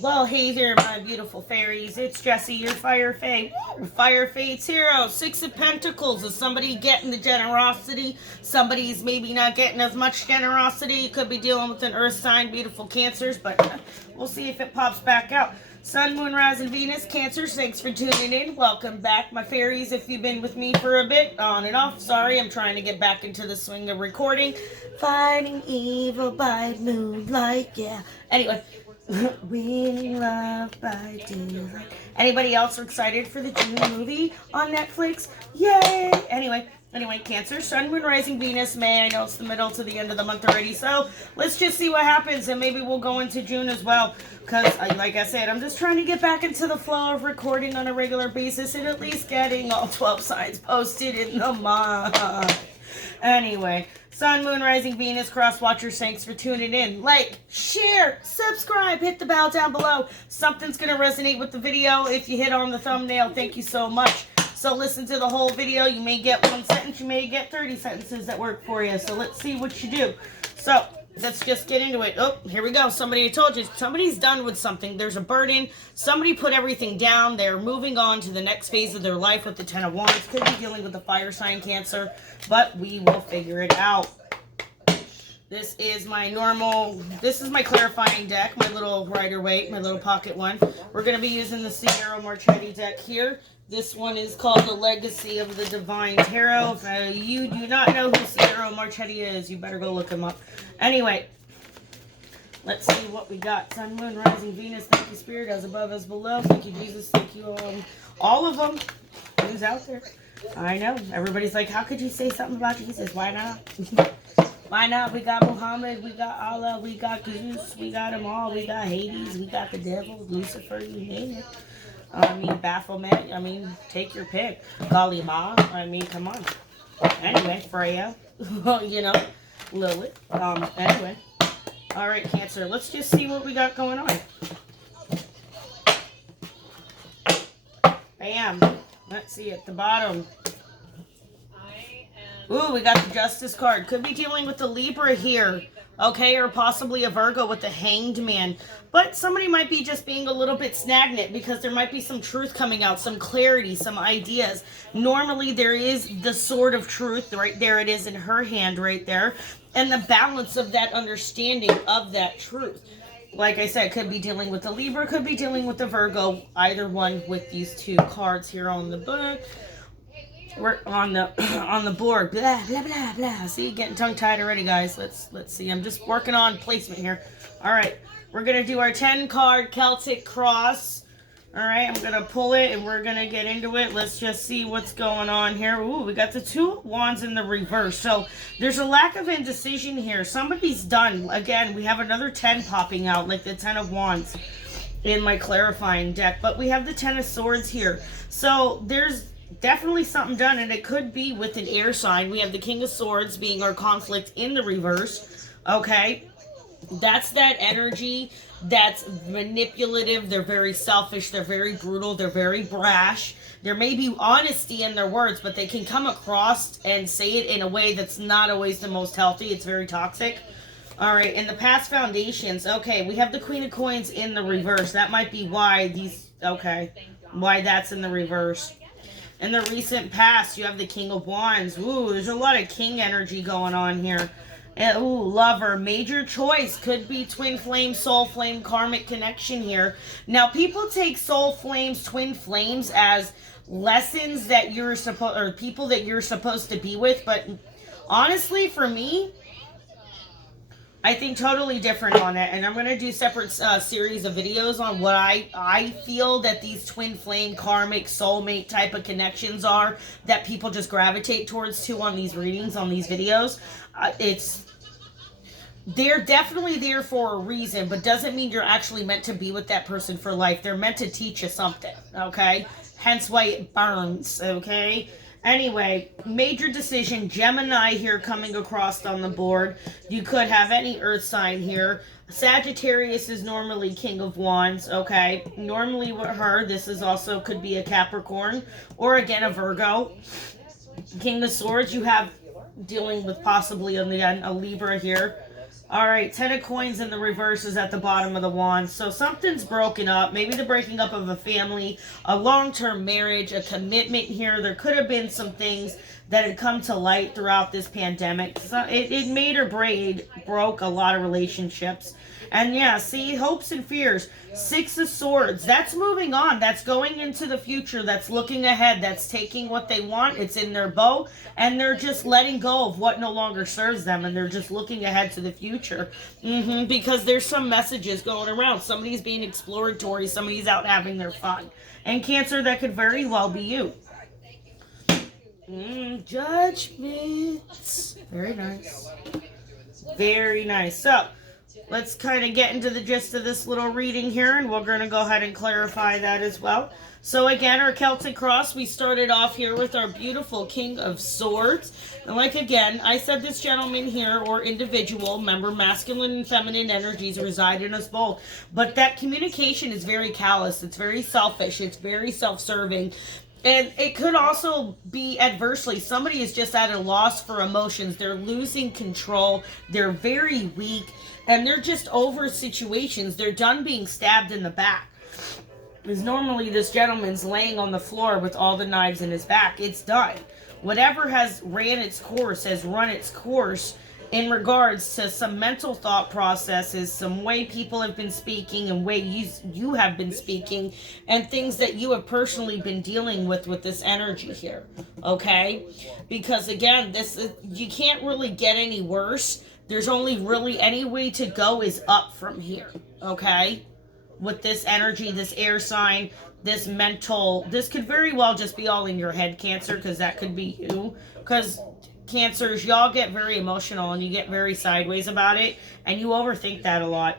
Well, hey there, my beautiful fairies. It's Jessie, your Fire Fae. Fire Faetarot. Six of Pentacles. Is somebody getting the generosity? Somebody's maybe not getting as much generosity. You could be dealing with an earth sign, beautiful Cancers, but we'll see if it pops back out. Sun, Moon, Rising, Venus, Cancer. Thanks for tuning in. Welcome back, my fairies. If you've been with me for a bit, on and off. Sorry, I'm trying to get back into the swing of recording. Fighting evil by moonlight, yeah. Anyway. We love by daylight. Anybody else excited for the June movie on Netflix? Yay! Anyway, Cancer, Sun, Moon, Rising, Venus, May. I know it's the middle to the end of the month already, so let's just see what happens, and maybe we'll go into June as well. Because, like I said, I'm just trying to get back into the flow of recording on a regular basis and at least getting all 12 signs posted in the month. Anyway, Sun, Moon, Rising, Venus, Cross Watchers, thanks for tuning in. Like, share, subscribe, hit the bell down below. Something's going to resonate with the video. If you hit on the thumbnail, thank you so much. So listen to the whole video. You may get one sentence, you may get 30 sentences that work for you. So let's see what you do. So let's just get into it. Oh, here we go. I told you, somebody's done with something. There's a burden. Somebody put everything down. They're moving on to the next phase of their life with the Ten of Wands. Could be dealing with the fire sign Cancer, but we will figure it out. This is my clarifying deck, my little Rider-Waite, my little pocket one. We're going to be using the Sierra Marchetti deck here. This one is called The Legacy of the Divine Tarot. If you do not know who Sierra Marchetti is, you better go look him up. Anyway, let's see what we got. Sun, Moon, Rising, Venus. Thank you, Spirit, as above, as below. Thank you, Jesus. Thank you, all of them. Who's out there? I know. Everybody's like, how could you say something about Jesus? Why not? Why not? We got Muhammad, we got Allah, we got Zeus, we got them all. We got Hades, we got the devil, Lucifer, you name it. Baphomet, take your pick. Kali Ma, come on. Anyway, Freya, Lilith. Anyway. All right, Cancer, let's just see what we got going on. Bam. Let's see at the bottom. Ooh, we got the Justice card. Could be dealing with the Libra here, okay, or possibly a Virgo with the Hanged Man. But somebody might be just being a little bit stagnant because there might be some truth coming out, some clarity, some ideas. Normally, there is the sword of truth. Right there it is in her hand right there. And the balance of that understanding of that truth. Like I said, could be dealing with the Libra, could be dealing with the Virgo. Either one with these two cards here on the book. We're on the board. Blah blah blah blah. See, getting tongue tied already, guys. Let's see. I'm just working on placement here. All right, we're gonna do our 10-card Celtic cross. All right, I'm gonna pull it and we're gonna get into it. Let's just see what's going on here. Ooh, we got the 2 of Wands in the reverse. So there's a lack of indecision here. Somebody's done. Again, we have another 10 popping out, like the 10 of Wands in my clarifying deck. But we have the 10 of Swords here. So there's definitely something done, and it could be with an air sign. We have the King of Swords being our conflict in the reverse. Okay, that's that energy that's manipulative. They're very selfish, they're very brutal, they're very brash. There may be honesty in their words, but they can come across and say it in a way that's not always the most healthy. It's very toxic. All right, in the past foundations, okay, we have the Queen of Coins in the reverse. That might be why why that's in the reverse. In the recent past, you have the King of Wands. Ooh, there's a lot of king energy going on here. And, ooh, Lover. Major choice. Could be twin flame, soul flame, karmic connection here. Now, people take soul flames, twin flames as lessons that you're supposed, or people that you're supposed to be with. But honestly, for me, I think totally different on it, and I'm going to do separate series of videos on what I feel that these twin flame, karmic, soulmate type of connections are that people just gravitate towards on these readings, on these videos. They're definitely there for a reason, but doesn't mean you're actually meant to be with that person for life. They're meant to teach you something, okay? Hence why it burns, okay? Anyway, major decision, Gemini here coming across on the board. You could have any earth sign here. Sagittarius is normally King of Wands, okay? Normally with her, this is also could be a Capricorn or again a Virgo. King of Swords, you have dealing with possibly a Libra here. All right, Ten of Coins in the reverse is at the bottom of the wand. So something's broken up. Maybe the breaking up of a family, a long-term marriage, a commitment here. There could have been some things that had come to light throughout this pandemic. So it made or broke a lot of relationships. And yeah, see, hopes and fears. Six of Swords. That's moving on. That's going into the future. That's looking ahead. That's taking what they want. It's in their bow. And they're just letting go of what no longer serves them. And they're just looking ahead to the future. Because there's some messages going around. Somebody's being exploratory. Somebody's out having their fun. And Cancer, that could very well be you. Judgment. Very nice. Very nice. So, let's kind of get into the gist of this little reading here, and we're going to go ahead and clarify that as well. So again, our Celtic cross, we started off here with our beautiful King of Swords. And like again, I said this gentleman here, or individual, remember masculine and feminine energies reside in us both. But that communication is very callous. It's very selfish. It's very self-serving. And it could also be adversely. Somebody is just at a loss for emotions. They're losing control. They're very weak. And they're just over situations. They're done being stabbed in the back. Because normally this gentleman's laying on the floor with all the knives in his back. It's done. Whatever has ran its course has run its course in regards to some mental thought processes, some way people have been speaking and way you have been speaking, and things that you have personally been dealing with this energy here, okay? Because again, you can't really get any worse. There's only really any way to go is up from here, okay? With this energy, this air sign, this mental, this could very well just be all in your head, Cancer, because that could be you. Because Cancers, y'all get very emotional and you get very sideways about it, and you overthink that a lot.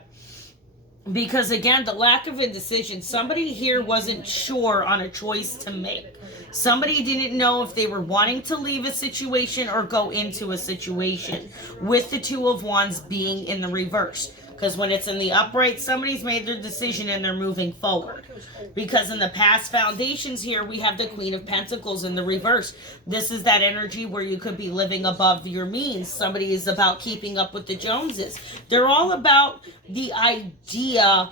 Because again, the lack of indecision, somebody here wasn't sure on a choice to make. Somebody didn't know if they were wanting to leave a situation or go into a situation, with the Two of Wands being in the reverse. Because when it's in the upright, somebody's made their decision and they're moving forward. Because in the past foundations here, we have the Queen of Pentacles in the reverse. This is that energy where you could be living above your means. Somebody is about keeping up with the Joneses. They're all about the idea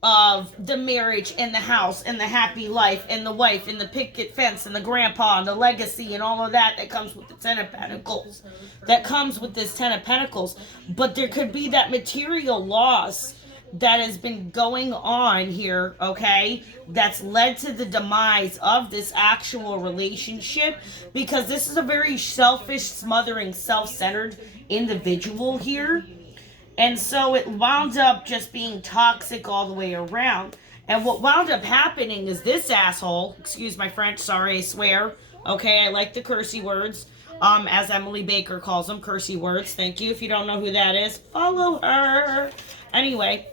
of the marriage and the house and the happy life and the wife and the picket fence and the grandpa and the legacy and all of that comes with the Ten of Pentacles. That comes with this Ten of Pentacles. But there could be that material loss that has been going on here, okay, that's led to the demise of this actual relationship, because this is a very selfish, smothering, self-centered individual here. And so it wound up just being toxic all the way around. And what wound up happening is this asshole, excuse my French, sorry, I swear. Okay, I like the cursey words. As Emily Baker calls them, cursey words. Thank you. If you don't know who that is, follow her. Anyway,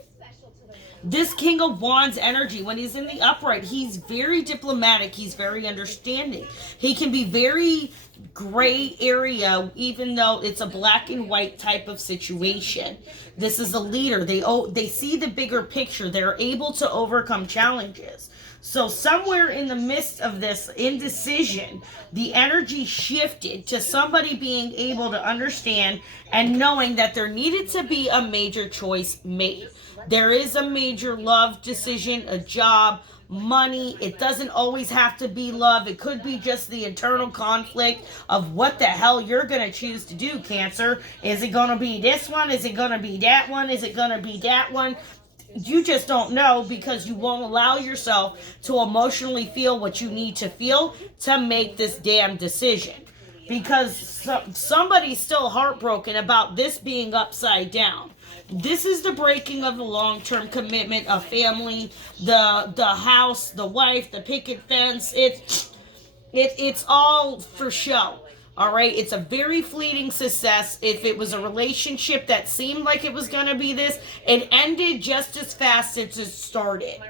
this King of Wands energy, when he's in the upright, he's very diplomatic. He's very understanding. He can be very gray area, even though it's a black and white type of situation. This is a leader. They see the bigger picture. They're able to overcome challenges. So somewhere in the midst of this indecision, the energy shifted to somebody being able to understand and knowing that there needed to be a major choice made. There is a major love decision, a job, money. It doesn't always have to be love. It could be just the internal conflict of what the hell you're going to choose to do, Cancer. Is it going to be this one? Is it going to be that one? Is it going to be that one? You just don't know, because you won't allow yourself to emotionally feel what you need to feel to make this damn decision. Because somebody's still heartbroken about this being upside down. This is the breaking of the long-term commitment, a family, the house, the wife, the picket fence. It's all for show. All right, it's a very fleeting success. If it was a relationship that seemed like it was going to be this, it ended just as fast as it started.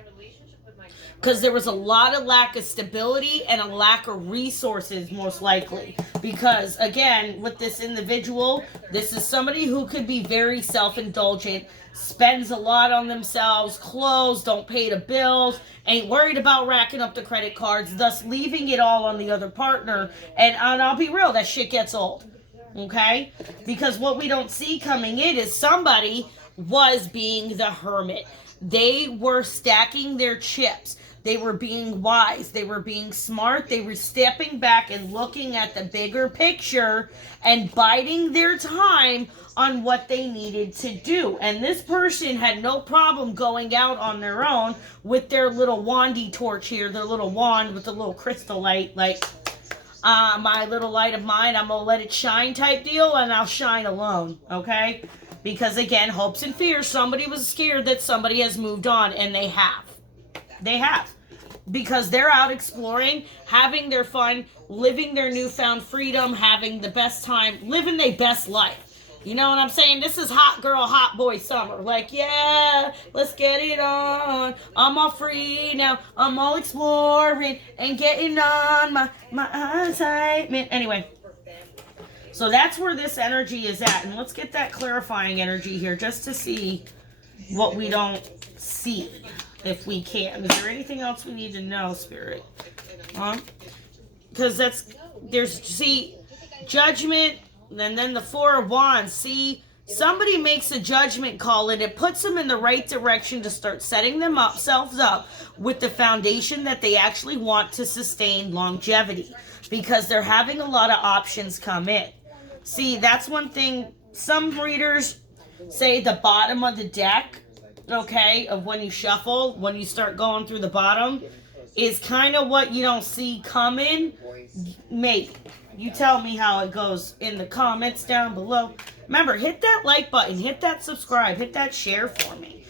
Because there was a lot of lack of stability and a lack of resources, most likely. Because, again, with this individual, this is somebody who could be very self-indulgent, spends a lot on themselves, clothes, don't pay the bills, ain't worried about racking up the credit cards, thus leaving it all on the other partner. And I'll be real, that shit gets old. Okay? Because what we don't see coming in is somebody was being the hermit. They were stacking their chips. They were being wise. They were being smart. They were stepping back and looking at the bigger picture and biding their time on what they needed to do. And this person had no problem going out on their own with their little wandy torch here, their little wand with the little crystal light, like, my little light of mine, I'm going to let it shine type deal, and I'll shine alone, okay? Because, again, hopes and fears, somebody was scared that somebody has moved on, and they have. They have. Because they're out exploring, having their fun, living their newfound freedom, having the best time, living their best life. You know what I'm saying? This is hot girl, hot boy summer. Like, yeah, let's get it on. I'm all free now. I'm all exploring and getting on my excitement. Anyway, so that's where this energy is at. And let's get that clarifying energy here just to see what we don't see, if we can. Is there anything else we need to know, Spirit? Because see, judgment. And then the Four of Wands. See, somebody makes a judgment call and it puts them in the right direction to start setting themselves up with the foundation that they actually want to sustain longevity, because they're having a lot of options come in. See, that's one thing. Some readers say the bottom of the deck, okay, of when you shuffle, when you start going through the bottom, is kind of what you don't see coming. Maybe. You tell me how it goes in the comments down below. Remember, hit that like button, hit that subscribe, hit that share for me.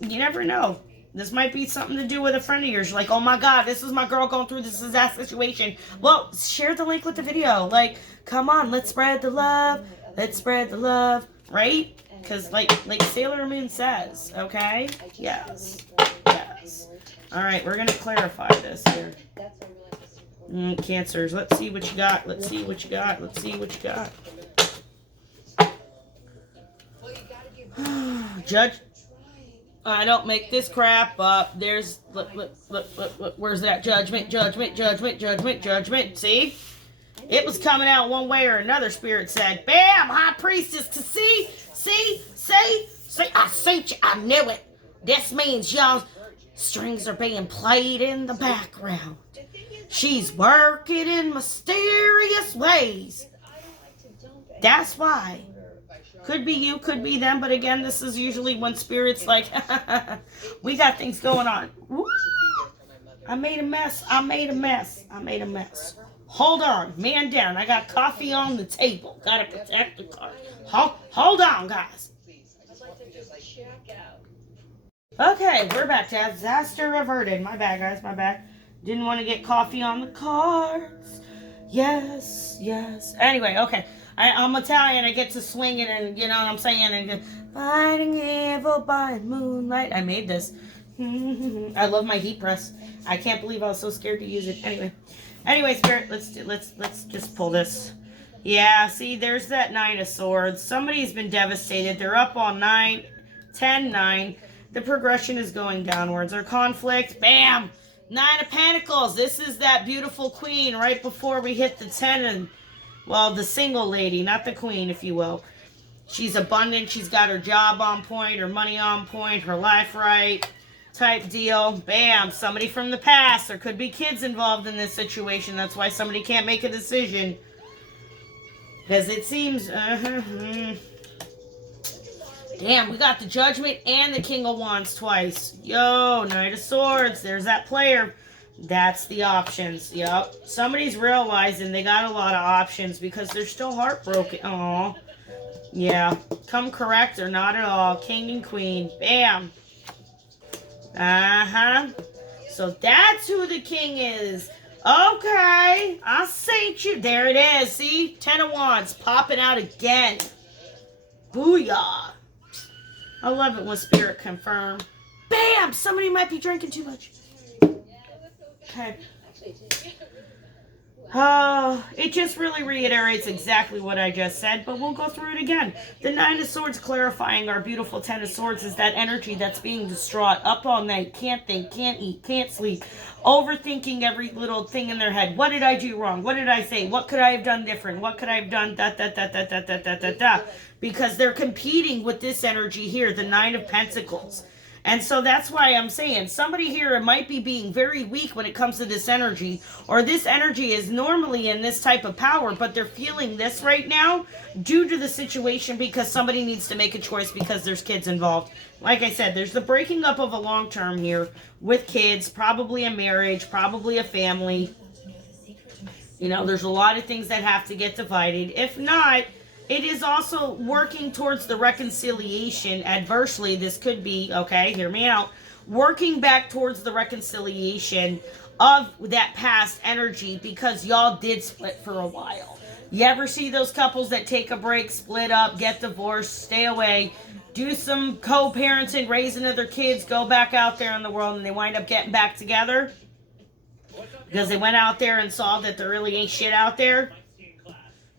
You never know. This might be something to do with a friend of yours. You're like, oh my God, this is my girl going through this that situation. Well, share the link with the video. Like, come on, let's spread the love. Let's spread the love, right? Because like Sailor Moon says, okay? Yes. Yes. All right, we're going to clarify this here. Cancers, let's see what you got. Let's see what you got. Let's see what you got. Judge. I don't make this crap up. There's, look, where's that judgment, judgment, judgment, judgment, judgment. See? It was coming out one way or another, Spirit said. Bam! High Priestess. To see, I sent you. I knew it. This means y'all strings are being played in the background. She's working in mysterious ways. That's why. Could be you, could be them, but again, this is usually when Spirit's like, we got things going on. Woo! I made a mess. Hold on, man down. I got coffee on the table. Gotta protect the car. Hold on, guys. Okay, we're back. Disaster averted. My bad, guys, my bad. Didn't want to get coffee on the cards. Yes. Anyway, okay. I'm Italian. I get to swing it, and you know what I'm saying? And fighting evil by moonlight. I made this. I love my heat press. I can't believe I was so scared to use it. Anyway, Spirit, let's just pull this. Yeah, see, there's that Nine of Swords. Somebody's been devastated. They're up on 9, 10, 9. The progression is going downwards. Or conflict. Bam! 9 of Pentacles. This is that beautiful queen right before we hit the 10 and, well, the single lady, not the queen, if you will. She's abundant. She's got her job on point, her money on point, her life right type deal. Bam. Somebody from the past. There could be kids involved in this situation. That's why somebody can't make a decision. Because it seems... Damn, we got the Judgment and the King of Wands twice. Yo, Knight of Swords. There's that player. That's the options. Yep. Somebody's realizing they got a lot of options because they're still heartbroken. Aw. Yeah. Come correct or not at all. King and Queen. Bam. Uh-huh. So that's who the king is. Okay. I sent you. There it is. See? 10 of Wands popping out again. Booyah. I love it when Spirit confirm. Bam! Somebody might be drinking too much. Okay. It just really reiterates exactly what I just said, but we'll go through it again. The Nine of Swords clarifying our beautiful Ten of Swords is that energy that's being distraught, up all night, can't think, can't eat, can't sleep, overthinking every little thing in their head. What did I do wrong? What did I say? What could I have done different? What could I have done? Because they're competing with this energy here, the Nine of Pentacles. And so that's why I'm saying somebody here might be being very weak when it comes to this energy, or this energy is normally in this type of power, but they're feeling this right now due to the situation because somebody needs to make a choice because there's kids involved. Like I said, there's the breaking up of a long term here with kids, probably a marriage, probably a family. You know, there's a lot of things that have to get divided. If not, it is also working towards the reconciliation. Adversely, this could be, okay, hear me out, working back towards the reconciliation of that past energy because y'all did split for a while. You ever see those couples that take a break, split up, get divorced, stay away, do some co-parenting, raising other kids, go back out there in the world, and they wind up getting back together? Because they went out there and saw that there really ain't shit out there?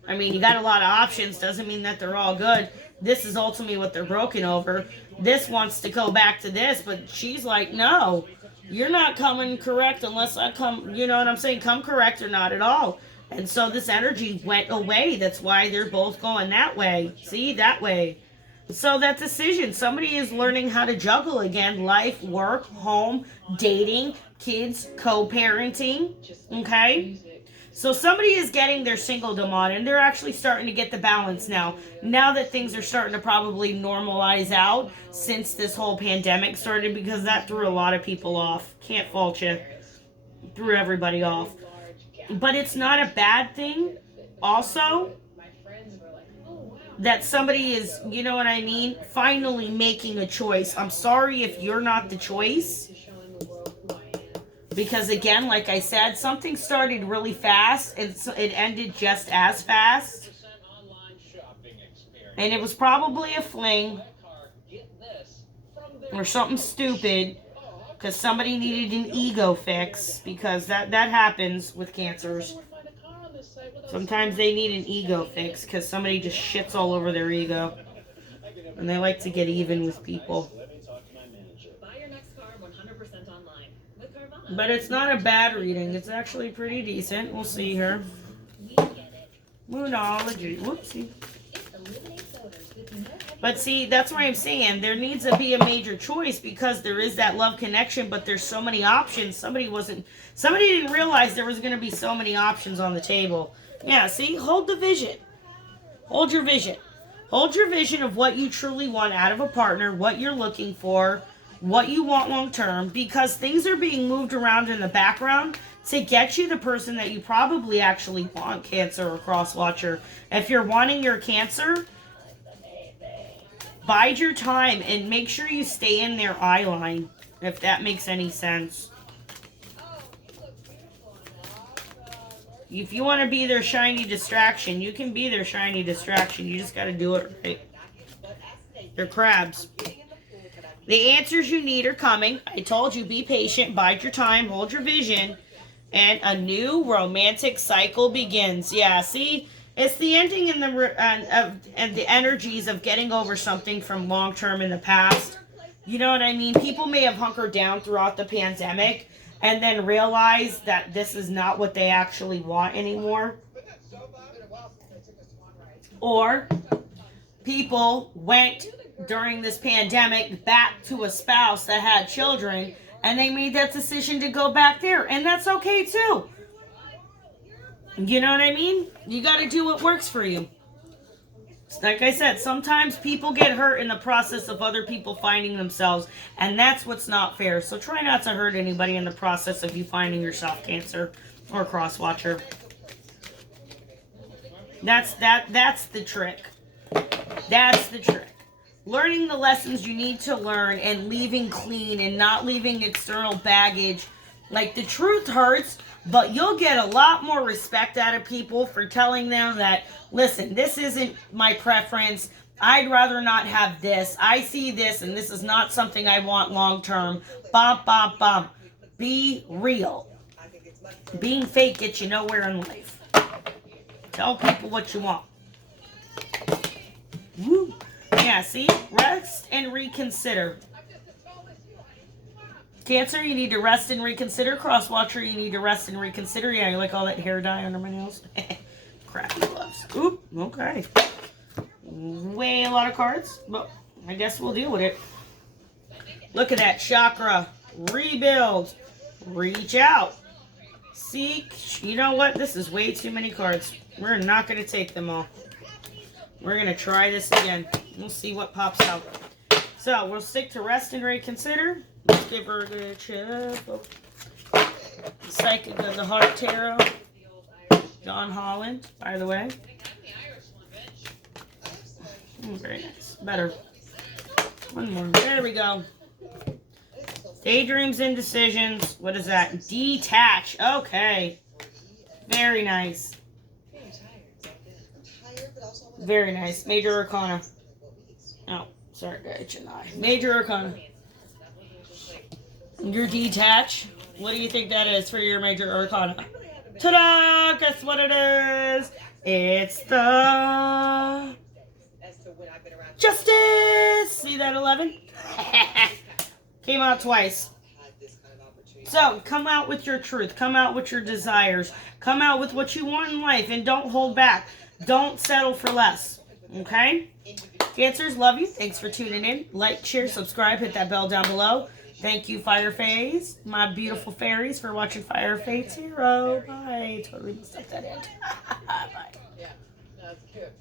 I mean, you got a lot of options. Doesn't mean that they're all good. This is ultimately what they're broken over. This wants to go back to this, but she's like, no, you're not coming correct unless I come, you know what I'm saying? Come correct or not at all. And so this energy went away. That's why they're both going that way. See, that way. So that decision, somebody is learning how to juggle again. Life, work, home, dating, kids, co-parenting. Okay? So somebody is getting their singledom on, and they're actually starting to get the balance now. Now that things are starting to probably normalize out since this whole pandemic started, because that threw a lot of people off. Can't fault you. Threw everybody off. But it's not a bad thing, also, that somebody is, you know what I mean, finally making a choice. I'm sorry if you're not the choice. Because again, like I said, something started really fast and it ended just as fast. And it was probably a fling or something stupid because somebody needed an ego fix, because that happens with cancers. Sometimes they need an ego fix because somebody just shits all over their ego. And they like to get even with people. But it's not a bad reading. It's actually pretty decent. We'll see here. Moonology. Whoopsie. But see, that's why I'm saying there needs to be a major choice, because there is that love connection, but there's so many options. Somebody didn't realize there was going to be so many options on the table. Yeah, see, hold the vision. Hold your vision. Hold your vision of what you truly want out of a partner, what you're looking for, what you want long term, because things are being moved around in the background to get you the person that you probably actually want, Cancer or Cross Watcher. If you're wanting your Cancer, bide your time and make sure you stay in their eye line, if that makes any sense. If you want to be their shiny distraction, you can be their shiny distraction. You just got to do it right. They're crabs. The answers you need are coming. I told you, be patient, bide your time, hold your vision, and a new romantic cycle begins. Yeah, see, it's the ending in and the energies of getting over something from long term in the past. You know what I mean? People may have hunkered down throughout the pandemic and then realize that this is not what they actually want anymore. Or people went during this pandemic back to a spouse that had children, and they made that decision to go back there, and that's okay too. You know what I mean? You got to do what works for you. Like I said, sometimes people get hurt in the process of other people finding themselves, and that's what's not fair. So try not to hurt anybody in the process of you finding yourself, Cancer or Cross Watcher. That's the trick. That's the trick. Learning the lessons you need to learn and leaving clean and not leaving external baggage. Like, the truth hurts, but you'll get a lot more respect out of people for telling them that, listen, this isn't my preference. I'd rather not have this. I see this, and this is not something I want long term. Bum, bum, bum. Be real. Being fake gets you nowhere in life. Tell people what you want. Woo. Yeah, see? Rest and reconsider. Cancer, you need to rest and reconsider. Crosswatcher, you need to rest and reconsider. Yeah, you like all that hair dye under my nails? Crappy gloves. Oop, okay. Way a lot of cards, but I guess we'll deal with it. Look at that. Chakra. Rebuild. Reach out. Seek. You know what? This is way too many cards. We're not going to take them all. We're going to try this again. We'll see what pops out. So, we'll stick to rest and reconsider. Let's give her the chip. Psychic of the Heart Tarot. John Holland, by the way. Very nice. Better. One more. There we go. Daydreams and decisions. What is that? Detach. Okay. Very nice. Very nice. Major Arcana. Oh, sorry, guys. Major Arcana. Your detach. What do you think that is for your Major Arcana? Ta-da! Guess what it is? It's the Justice! See that 11? Came out twice. So, come out with your truth. Come out with your desires. Come out with what you want in life and don't hold back. Don't settle for less. Okay? Cancers, love you. Thanks for tuning in. Like, share, subscribe, hit that bell down below. Thank you, Fire Faes, my beautiful fairies, for watching Fire Fae Tarot. Bye. Totally messed up that end. Bye. Yeah, that's good.